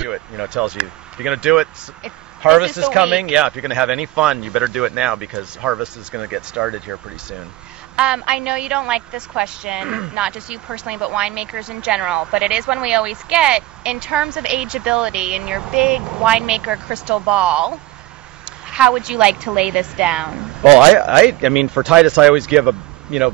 do it. It tells you if you're going to do it, This harvest is is the coming. week. Yeah, if you're going to have any fun, you better do it now because harvest is going to get started here pretty soon. I know you don't like this question, not just you personally, but winemakers in general, but it is one we always get. In terms of ageability in your big winemaker crystal ball, how would you like to lay this down? Well, I mean, for Titus, I always give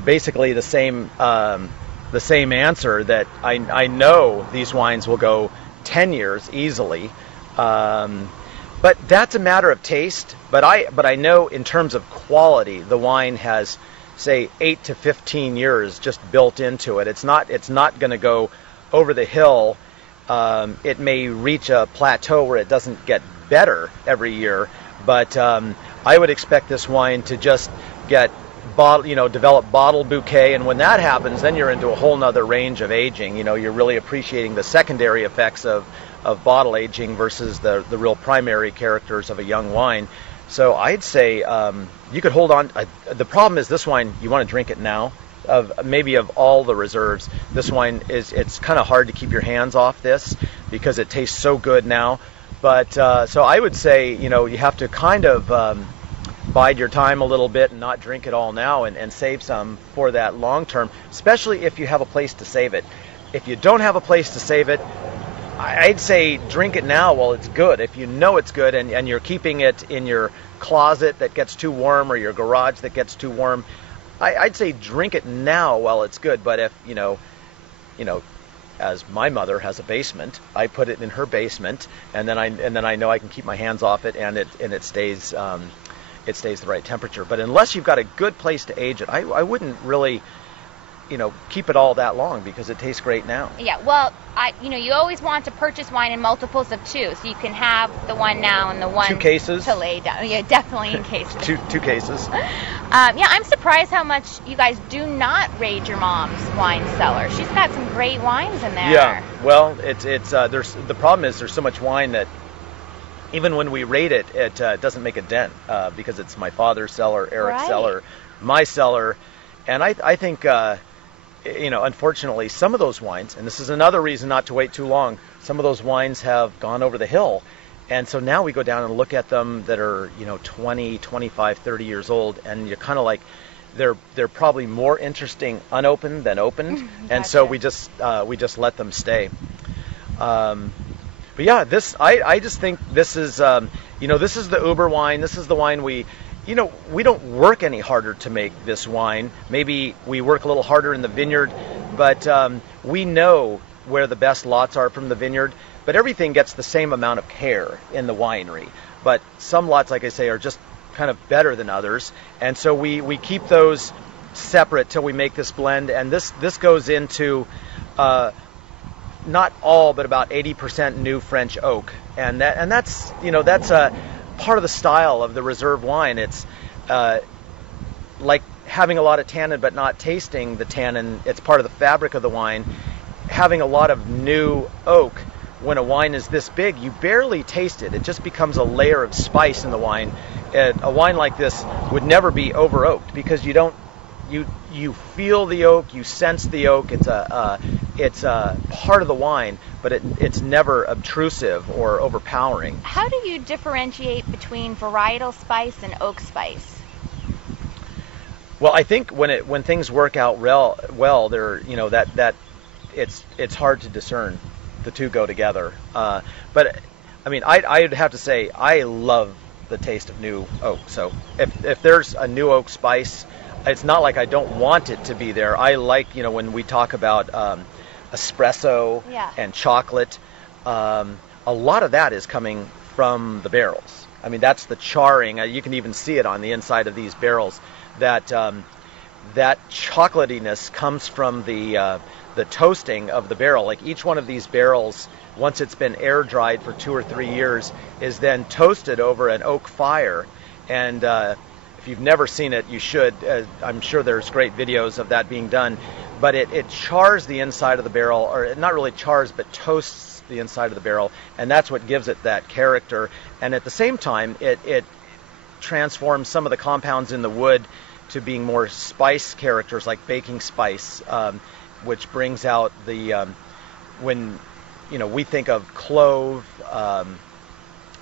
basically the same answer that I know these wines will go 10 years easily, but that's a matter of taste. But I know in terms of quality, the wine has, say, 8 to 15 years just built into it. It's not going to go over the hill. It may reach a plateau where it doesn't get better every year, but I would expect this wine to just get develop bottle bouquet, and when that happens, then you're into a whole nother range of aging. You're really appreciating the secondary effects of bottle aging versus the real primary characters of a young wine. So I'd say you could hold on. The problem is this wine, you want to drink it now. Of all the reserves, this wine it's kind of hard to keep your hands off this because it tastes so good now. But so I would say you have to kind of bide your time a little bit and not drink it all now and save some for that long term, especially if you have a place to save it. If you don't have a place to save it, I'd say drink it now while it's good. If you know it's good and you're keeping it in your closet that gets too warm or your garage that gets too warm, I'd say drink it now while it's good. But if as my mother has a basement, I put it in her basement, and then I know I can keep my hands off it, and it stays the right temperature. But unless you've got a good place to age it, I wouldn't really keep it all that long because it tastes great now. Yeah, well, you always want to purchase wine in multiples of 2, so you can have the one now and the one 2 cases to lay down. Yeah, definitely in cases. two cases. Yeah, I'm surprised how much you guys do not raid your mom's wine cellar. She's got some great wines in there. Yeah, well, the problem is there's so much wine that even when we raid it, it doesn't make a dent because it's my father's cellar, Eric's cellar, my cellar, and I think. Unfortunately, some of those wines, and this is another reason not to wait too long, some of those wines have gone over the hill. And so now we go down and look at them that are, 20, 25, 30 years old, and you're kind of like, they're probably more interesting unopened than opened. Gotcha. And so we just let them stay. But yeah, I just think this is, this is the Uber wine. This is the wine we don't work any harder to make this wine. Maybe we work a little harder in the vineyard, but we know where the best lots are from the vineyard. But everything gets the same amount of care in the winery. But some lots, like I say, are just kind of better than others. And so we keep those separate till we make this blend. And this goes into not all, but about 80% new French oak. And that's a part of the style of the reserve wine. It's like having a lot of tannin but not tasting the tannin. It's part of the fabric of the wine. Having a lot of new oak, when a wine is this big, you barely taste it. It just becomes a layer of spice in the wine. A wine like this would never be over oaked because you feel the oak, you sense the oak. It's a part of the wine, but it's never obtrusive or overpowering. How do you differentiate between varietal spice and oak spice? Well, I think when things work out well, they're that it's hard to discern. The two go together. But I mean, I'd have to say I love the taste of new oak. So if there's a new oak spice, it's not like I don't want it to be there. I like, when we talk about espresso and chocolate, a lot of that is coming from the barrels. I mean, that's the charring. You can even see it on the inside of these barrels. That chocolatiness comes from the toasting of the barrel. Like each one of these barrels, once it's been air dried for 2 or 3 years, is then toasted over an oak fire. And if you've never seen it, you should. I'm sure there's great videos of that being done. But it chars the inside of the barrel, or not really chars, but toasts the inside of the barrel, and that's what gives it that character. And at the same time, it transforms some of the compounds in the wood to being more spice characters, like baking spice, which brings out the when we think of clove,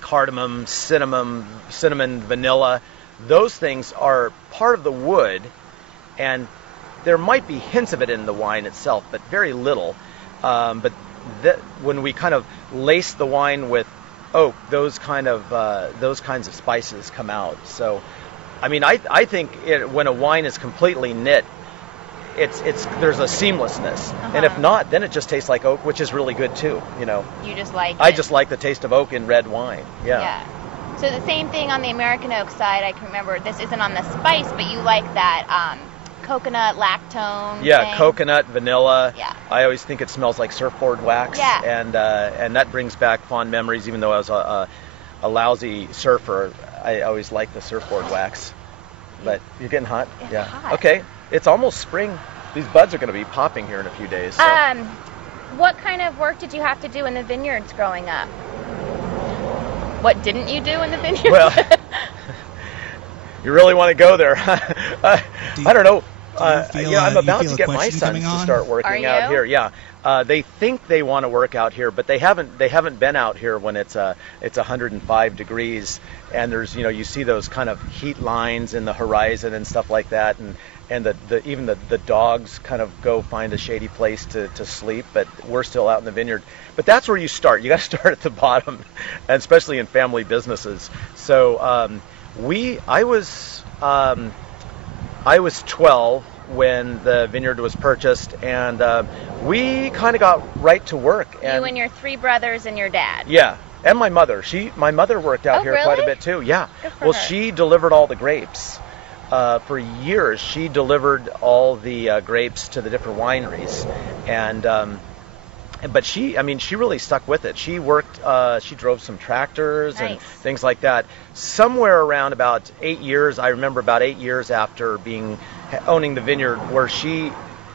cardamom, cinnamon, vanilla. Those things are part of the wood, and there might be hints of it in the wine itself, but very little. But when we kind of lace the wine with oak, those kinds of spices come out. So, I mean, I think when a wine is completely knit, there's a seamlessness, and if not, then it just tastes like oak, which is really good too. You just like I just like the taste of oak in red wine. Yeah. So the same thing on the American oak side. I can remember this isn't on the spice, but you like that coconut lactone. Yeah, thing. Coconut, vanilla. Yeah. I always think it smells like surfboard wax. Yeah. And that brings back fond memories. Even though I was a lousy surfer, I always liked the surfboard wax. But you're getting hot. It's yeah. hot. Okay. It's almost spring. These buds are going to be popping here in a few days. So. What kind of work did you have to do in the vineyards growing up? What didn't you do in the vineyards? Well, you really want to go there. I don't know. I'm about to get my sons to start working out here. Yeah. They think they want to work out here, but they haven't been out here when it's 105 degrees, and there's you see those kind of heat lines in the horizon and stuff like that, and even the dogs kind of go find a shady place to sleep, but we're still out in the vineyard. But that's where you start. You got to start at the bottom, and especially in family businesses. So I was 12 when the vineyard was purchased, and we kind of got right to work. You and your 3 brothers and your dad. Yeah, and my mother. My mother worked out here really? quite a bit too. Yeah. Good for her. She delivered all the grapes. For years, she delivered all the grapes to the different wineries, but she really stuck with it. She worked, she drove some tractors and things like that. Somewhere around about 8 years, I remember about 8 years after owning the vineyard, where she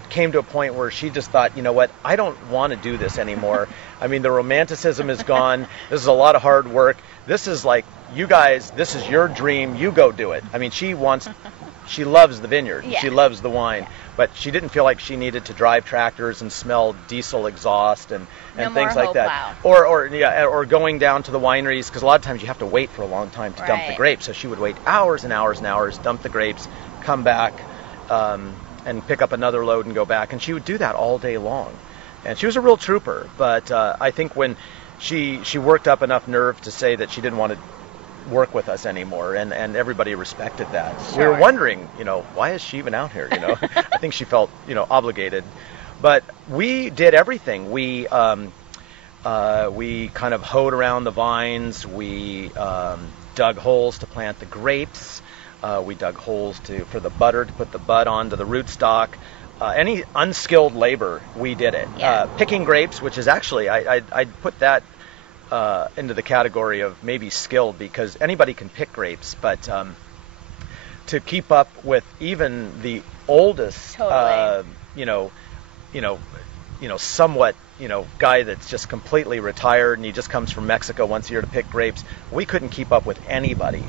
came to a point where she just thought, you know what, I don't want to do this anymore. I mean, the romanticism is gone. This is a lot of hard work. This is like, you guys, this is your dream. You go do it. I mean, she loves the vineyard. Yeah. She loves the wine. But she didn't feel like she needed to drive tractors and smell diesel exhaust and things like that. Or going down to the wineries, because a lot of times you have to wait for a long time to dump the grapes. So she would wait hours and hours and hours, dump the grapes, come back, and pick up another load and go back. And she would do that all day long. And she was a real trooper. But I think when she worked up enough nerve to say that she didn't want to work with us anymore, and everybody respected that. Sure. We were wondering, why is she even out here? I think she felt, obligated. But we did everything. We kind of hoed around the vines. We dug holes to plant the grapes. We dug holes for the butter to put the bud onto the rootstock. Any unskilled labor, we did it. Yeah. Picking grapes, which is actually, I'd put that into the category of maybe skilled, because anybody can pick grapes, but to keep up with even the oldest, somewhat, guy that's just completely retired and he just comes from Mexico once a year to pick grapes, we couldn't keep up with anybody.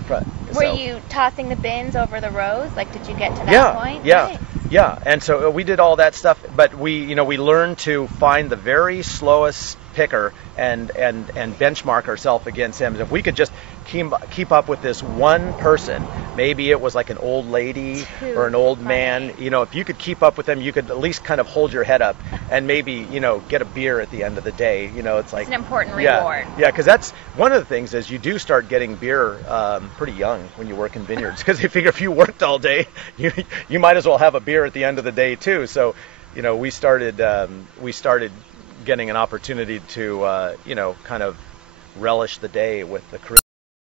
Were you tossing the bins over the rows? Like, did you get to that point? Yeah. Nice. Yeah, and so we did all that stuff, but we learned to find the very slowest picker and benchmark ourselves against him. If we could just keep up with this one person, maybe it was like an old lady or an old man, if you could keep up with them, you could at least kind of hold your head up and maybe, get a beer at the end of the day. It's like, it's an important reward. Yeah, because that's one of the things is you do start getting beer pretty young when you work in vineyards, because they figure if you worked all day, you might as well have a beer at the end of the day too. So, we started getting an opportunity to, kind of relish the day with the crew.